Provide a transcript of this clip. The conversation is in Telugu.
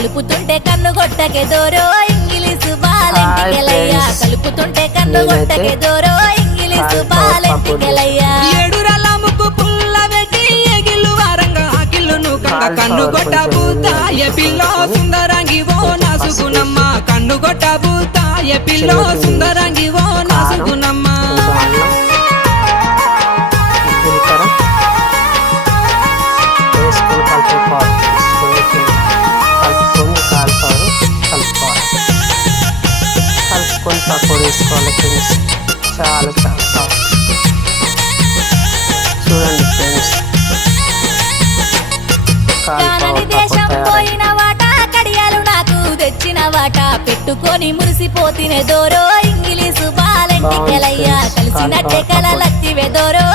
కలుపుతుంటే కన్ను కొట్టకే దోరో ఇంగిలీసు బాలెంటికెలయ్యా కలుపుతుంటే కన్ను కొట్టకే దోరో ఇంగిలీసు బాలెంటికెలయ్యా ఏడురల ముక్కు పుల్ల పెట్టి ఎగిల్లు వారంగా ఆకిల్లును కంగ కన్ను కొట్ట బూతాయ పిల్లో సుందరంగి ఓ నాసుకునమ్మ కన్ను కొట్ట బూతాయ పిల్లో సుందరంగి ఓ నాసుకునమ్మ కలుపుకొని పకోడీ వేసుకోవాలి ఫ్రెండ్స్. చాలా చాలా చూడండి ఫ్రెండ్స్. కానని దేశం పోయిన వాట కడియాలు నాకు తెచ్చిన వాట పెట్టుకొని మురిసిపోతినే దోరో ఇంగిలీసు బాలెంటికెలయ్యా కలిసినట్టే కలలత్తివే దోరో